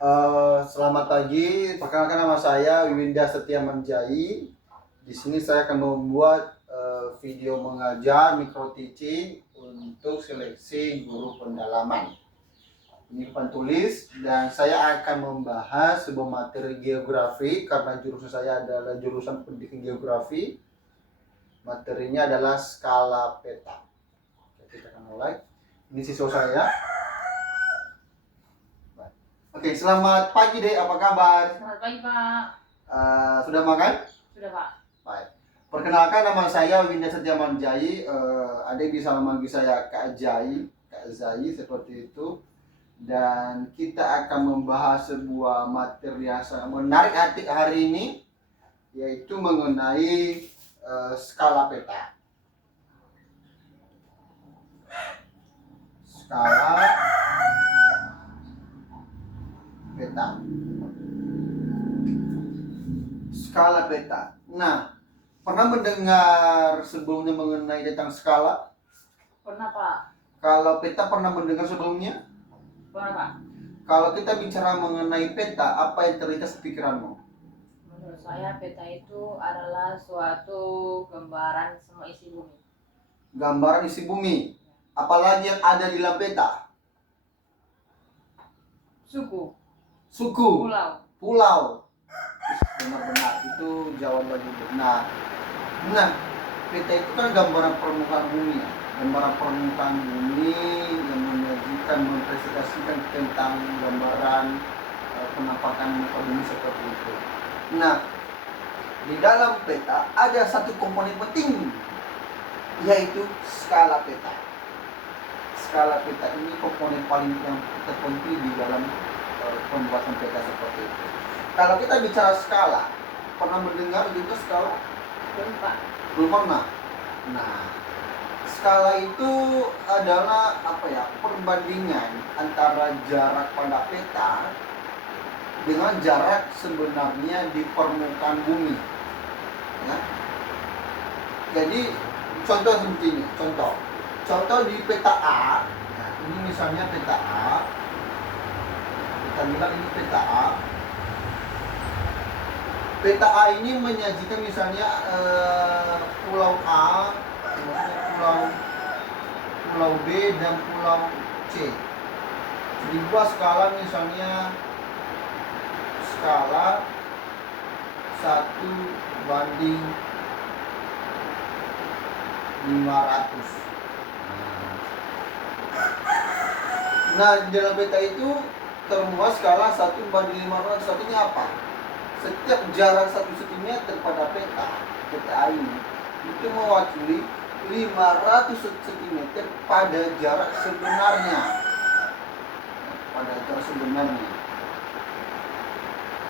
Selamat pagi, perkenalkan nama saya Winda Setia Manjai. Di sini saya akan membuat video mengajar micro teaching untuk seleksi guru pendalaman. Ini papan tulis dan saya akan membahas sebuah materi geografi karena jurusan saya adalah jurusan pendidikan geografi. Materinya adalah skala peta. Kita akan mulai. Ini siswa saya. Oke, selamat pagi deh, apa kabar? Selamat pagi Pak. Sudah makan? Sudah Pak. Baik. Perkenalkan, nama saya Winda Setia Manjai. Adik bisa memanggil saya Kak Jai, seperti itu. Dan kita akan membahas sebuah materi yang sangat menarik hari ini, yaitu mengenai skala peta. Skala peta. Skala peta. Nah, pernah mendengar sebelumnya mengenai tentang skala? Pernah Pak. Kalau peta pernah mendengar sebelumnya? Pernah Pak. Kalau kita bicara mengenai peta, apa yang terlintas di pikiranmu? Menurut saya peta itu adalah suatu gambaran semua isi bumi. Gambaran isi bumi. Apalagi yang ada di dalam peta? Suku. Pulau. Benar-benar itu jawaban itu. Nah, peta itu kan gambaran permukaan bumi ya. Gambaran permukaan bumi yang menyajikan, mempresentasikan tentang gambaran penampakan muka bumi seperti itu. Nah, di dalam peta ada satu komponen penting, yaitu skala peta. Skala peta ini komponen paling yang terpenting di dalam pembuatan peta seperti itu. Kalau kita bicara skala, pernah mendengar juga skala? Belum Pak. Belum pernah. Nah, skala itu adalah perbandingan antara jarak pada peta dengan jarak sebenarnya di permukaan bumi. Ya. Jadi contoh seperti ini. Contoh di peta A. Nah, ini misalnya peta A. Kita bilang ini peta A. Peta A ini menyajikan misalnya pulau A, pulau B dan pulau C. Dibuat skala misalnya skala 1:500. Nah, di dalam peta itu termuat skala 1:500. Artinya apa? Setiap jarak 1 cm pada peta ini itu mewakili 500 cm pada jarak sebenarnya.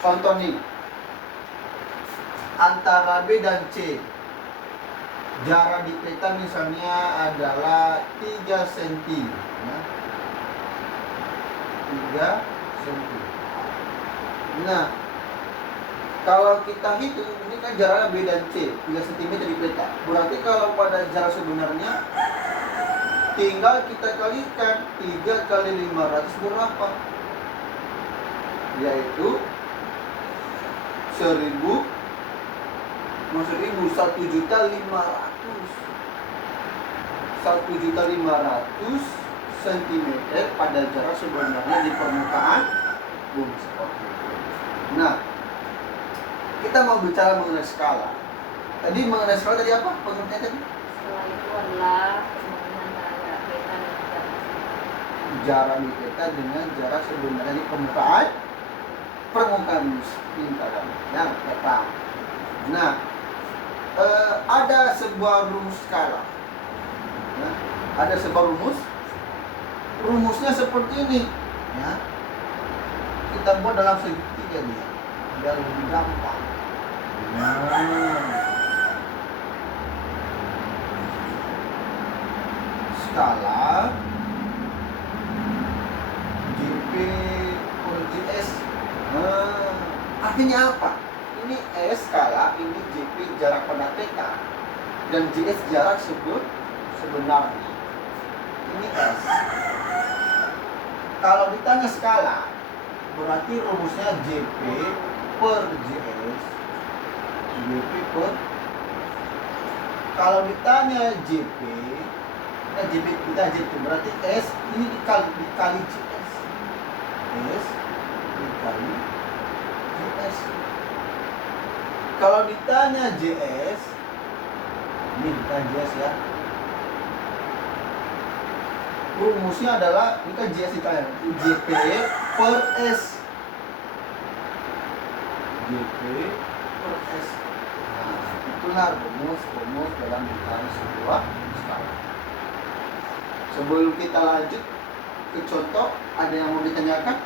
Contoh nih, antara B dan C, jarak di peta misalnya adalah 3 cm. Ya. 3 cm. Nah, kalau kita hitung, ini kan jaraknya B dan C, 3 cm di peta. Berarti kalau pada jarak sebenarnya, tinggal kita kalikan 3 kali 500 berapa? Yaitu 1.500 cm pada jarak sebenarnya di permukaan bumi seperti itu. Nah, kita mau bicara mengenai skala. Tadi mengenai skala tadi apa? Pengertian tadi? Skala itu adalah perbandingan antara peta dan jarak di peta dengan jarak sebenarnya di permukaan lingkaran yang peta. Nah, ada sebuah rumus skala. Ya, ada sebuah rumusnya seperti ini. Ya, kita buat dalam segitiga nih, biar lebih gampang. Skala JP per JS. Artinya apa? Ini S skala, ini JP jarak pada peta, dan JS jarak sebenarnya. Ini S. Kalau ditanya skala, berarti rumusnya JP per JS. JP per, kalau ditanya JP, nah JP kita JP berarti S ini dikali JS. S dikali JS. Kalau ditanya JS, ini ditanya JS ya. Rumusnya adalah, ini kan JS ditanya, JP per S. JP per S. Nah, itulah rumus dalam mencari sebuah skala. Sebelum kita lanjut ke contoh, ada yang mau ditanyakan?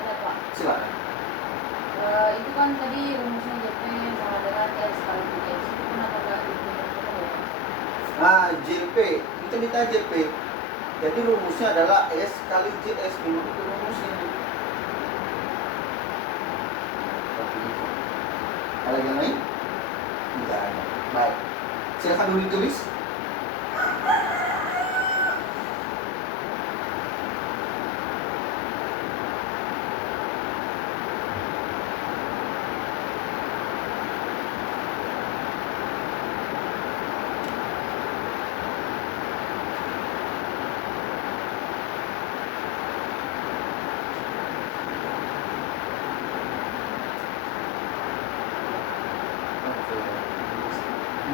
Ada Pak. Silakan. Itu kan tadi rumusnya JP sama dengan S kali JS. Itu kenapa nggak diberikan ya? Nah, JP, kita minta JP. Jadi rumusnya adalah S kali JS. Memang itu rumusnya. Ada yang lain? Tidak ada. Baik. Silakan dulu ditulis.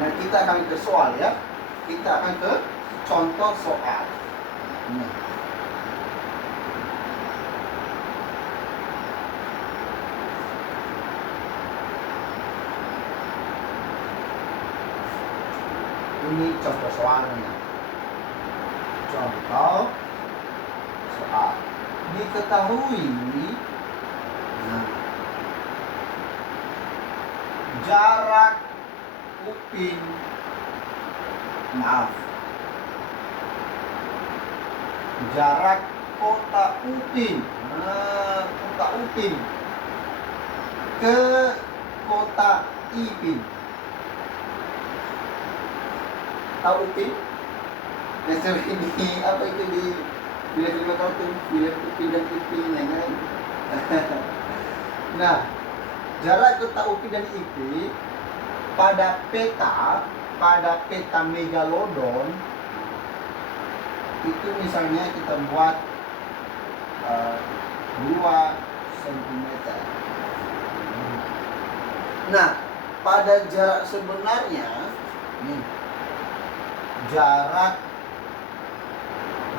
Nah, kita akan ke soal ya. Kita akan ke contoh soal. Nah. Ini contoh soalnya. Contoh soal. Diketahui jarak Upin, jarak kota Upin, kota Upin ke kota Ipin. Tahu Upin? Nah, ini apa itu di film-film kartun, film Upin dan Ipin ya kan? Nah, jarak kota Upin dan Ipin pada peta megalodon itu misalnya kita buat 2 cm. Nah, pada jarak sebenarnya jarak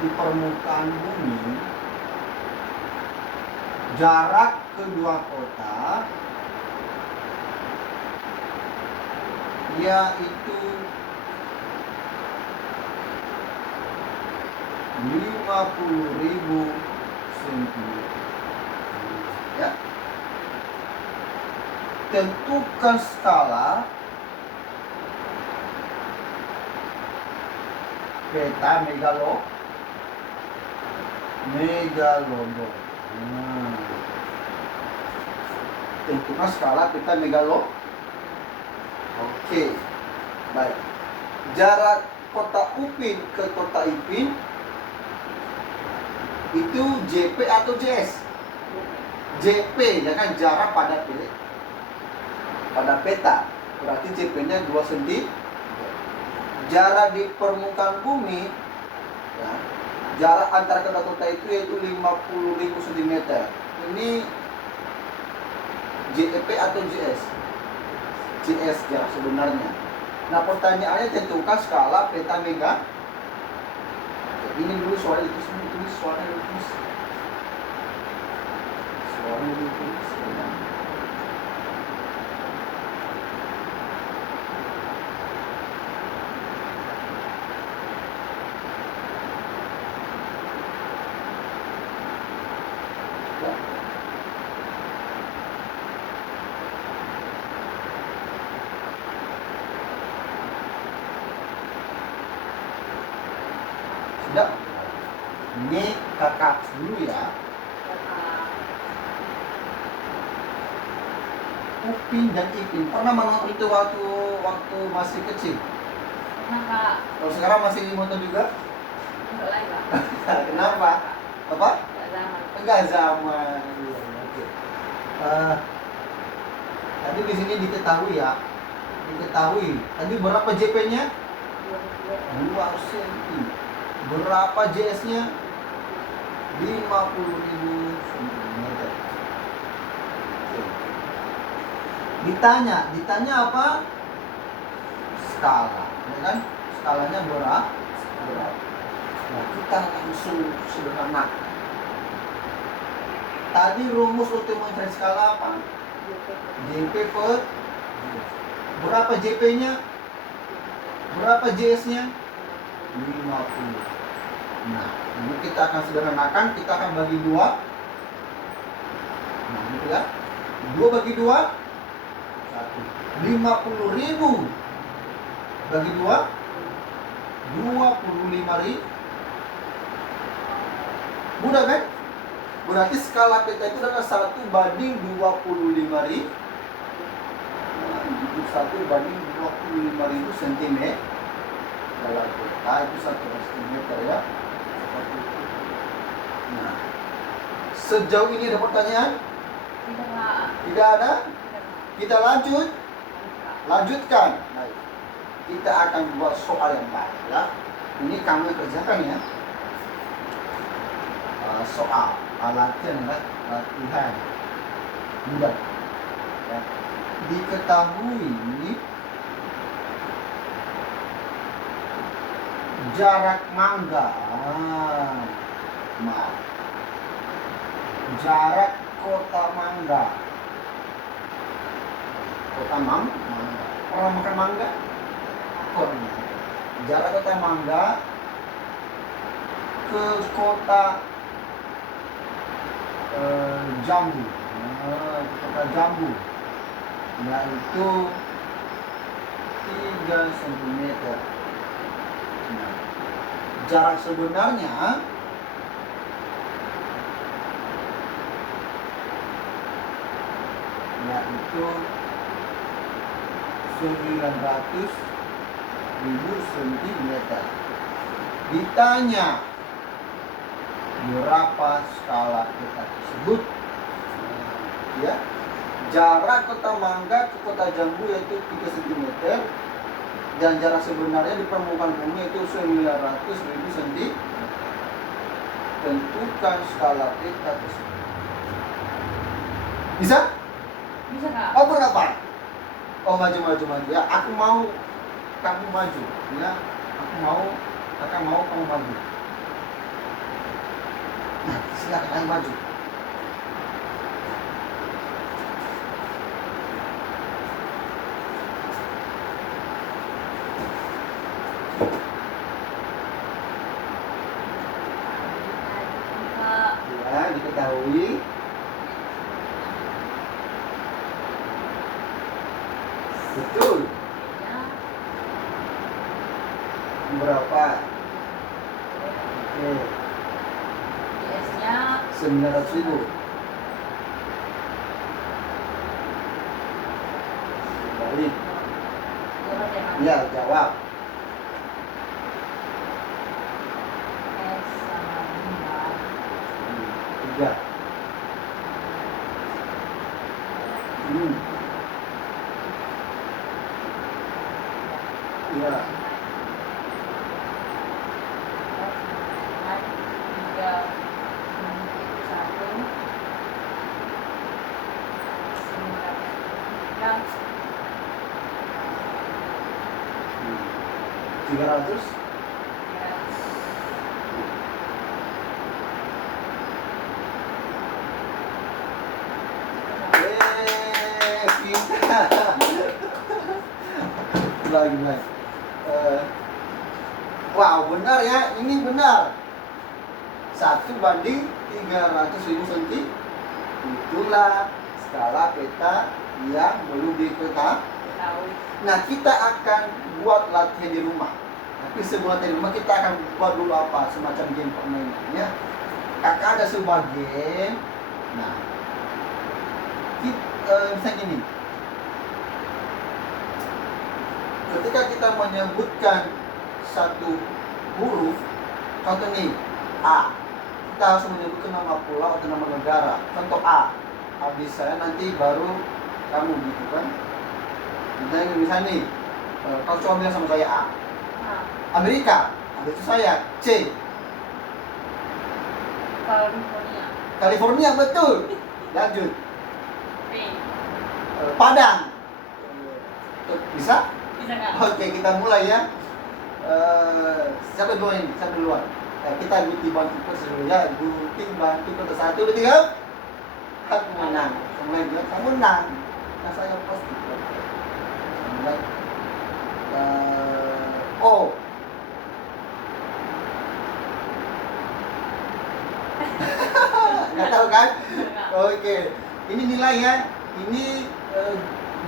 di permukaan bumi, jarak kedua kota yaitu 50.000 cm. Ya. Tentukan skala peta megalodon. Tentukan skala peta megalodon. Oke, baik. Jarak kota Upin ke kota Ipin itu JP atau JS? JP, ya kan, jarak pada peta. Berarti JP-nya 2 cm. Jarak di permukaan bumi, ya, jarak antara kedua kota itu yaitu 50.000 cm. Ini JP atau JS? JS jarak sebenarnya. Nah, pertanyaannya tentukan skala peta mega. Ini dulu soal itu semua tulis, soalnya tulis. Soalnya tulis. Sudah. Ini kakak dulu ya. Upin dan Ipin pernah menonton itu waktu masih kecil? Pernah Kak. Kalau sekarang masih nonton juga? Enggak lagi Kak. Kenapa? Apa? Enggak zaman. Enggak zaman. Oke. Eh, Tadi di sini diketahui ya. Diketahui. Tadi berapa JP-nya? 2 cm. Berapa JS-nya? 50.000 cm. Oke. Ditanya apa? Skala, ya kan? Skalanya berapa? Nah, kita langsung sederhana. Tadi rumus untuk mencari skala apa? JP per berapa JP-nya? Berapa JS-nya? 50. Nah, ini kita akan sederhanakan, kita akan bagi 2. Nah, gitu ya. 2 bagi 2 1. 50.000 bagi 2 25.000. Mudah kan? Berarti skala peta itu adalah 1 banding 25.000. 1 banding 25.000 cm dalam peta itu 1 cm ya. Seperti itu. Nah, sejauh ini ada pertanyaan? Tidak ada? Kita lanjutkan. Baik. Kita akan buat soal yang baik ya. Ini kamu kerjakan ya. Soal latihan ya. Latihan mudah ya. Diketahui jarak mangga maaf jarak kota Mangga. Kota Mangga. Pernah makan mangga? Pernah. Jarak kota Mangga ke kota Jambu. Kota Jambu. Yaitu 3 cm. Nah, jarak sebenarnya yaitu 900.000 cm. Ditanya berapa skala peta tersebut? Ya, jarak kota Mangga ke kota Jambu yaitu 3 cm dan jarak sebenarnya di permukaan bumi itu 900.000 cm. Tentukan skala peta tersebut. Bisa? Bisa Kak? Oh, berapa? Oh, maju ya. Aku mau kamu maju ya. Kakak mau kamu maju. Nah, silakan ayo maju. Ya, diketahui. Betul. Berapa? Oke. JS-nya 900.000. Baik. Ya, jawab. S sama 3. Ya. 300. Pintar. Lagi. Wow, benar ya. Ini benar. 1 banding 300.000 cm. Itulah skala peta yang belum diketahui. Nah, kita akan buat latihan di rumah. Tapi sebelum latihan di rumah kita akan buat dulu apa? Semacam game permainannya. Kakak ada sebuah game. Nah, misalnya gini. Ketika kita menyebutkan satu huruf, contoh nih A, kita harus menyebutkan nama pulau atau nama negara. Contoh A, habis saya nanti baru kamu gitu kan. Misalnya nih, kau cuma bilang sama saya A, Nah, Amerika, habis itu saya C, California. California, betul. Lanjut, P. Padang. Bisa? Bisa nggak? Oke, kita mulai ya. Siapa duluan ini? Siapa duluan? Kita guti bantu terus dulu ya. Guti bantu terus 1, 2, 3. Aku menang. Mulai bilang kamu menang. Nah, saya pasti. Mulai. O. Nggak tahu kan? Nggak. Oke. Ini nilai ya. Ini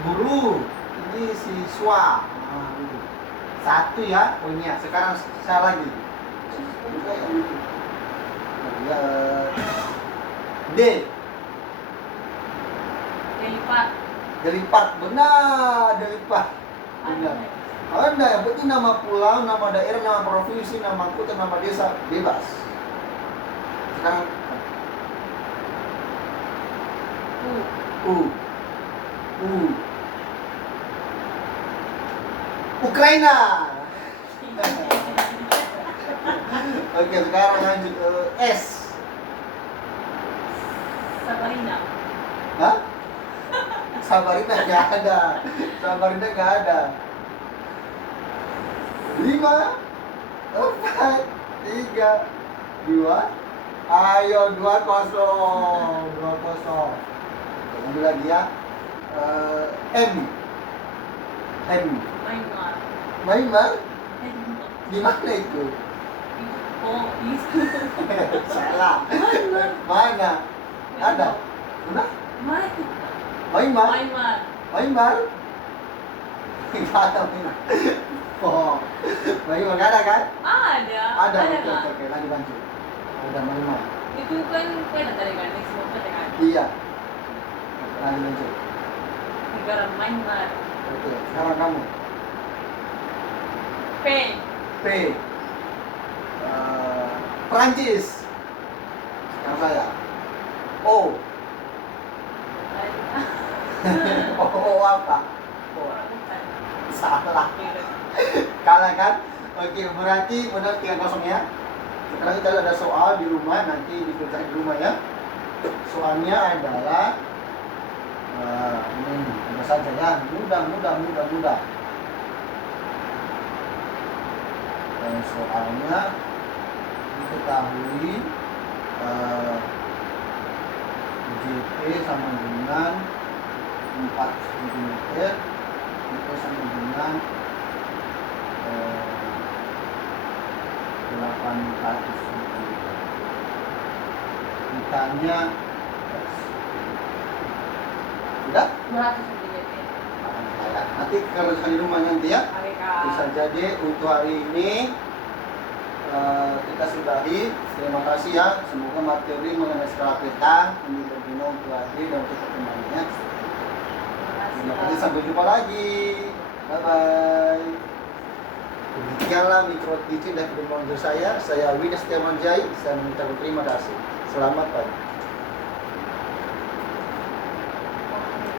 guru. Ini siswa. Nah, gitu. 1 ya poinnya. Sekarang saya lagi. Ya, D. Delipat. Delipat. Benar, delipat. Benar. Ada yang penting nama pulau, nama daerah, nama provinsi, nama kota, nama desa bebas. Sekarang U. Ukraina. Oke, sekarang lanjut S. Sabarina. Hah? Samarinda nggak ada. Samarinda nggak ada. 5, 4, 3, 2. Ayo 2-0. 2-0. Ambil lagi ya. M. Myanmar. Myanmar? Di mana itu? Oh, itu. Salah. Mana? Ada? Mana? Myanmar? Myanmar. Myanmar? Nggak ada Myanmar. Oh, Myanmar nggak ada kan? Ada. Ada. Oke, nggak? oke, lanjut lanjut. Ada Myanmar. Itu kan tadi kan, semua kan. Iya. Lanjut lanjut. Negara Myanmar. Oke, sekarang kamu. P. P. Perancis. Sekarang saya. O. O apa? Orang bukan. Salah. Kalah kan? Oke, berarti benar 3-0 ya. Sekarang kita ada soal di rumah, nanti dikerjakan di rumah ya. Soalnya adalah ini mudah saja ya, mudah. Dan soalnya diketahui JP sama dengan 4 cm, JP sama dengan 800 cm. Ditanya sudah? 200 cm. Nanti kerjakan di rumah nanti ya. Oke, Kak. Bisa jadi untuk hari ini kita sudahi. Terima kasih ya. Semoga materi mengenai skala peta ini berguna untuk adik dan untuk perkembangannya. Terima kasih, sampai jumpa lagi. Bye bye. Demikianlah mikro teaching dan video saya. Saya Wida Setiamanjai. Saya mengucapkan terima kasih. Selamat pagi.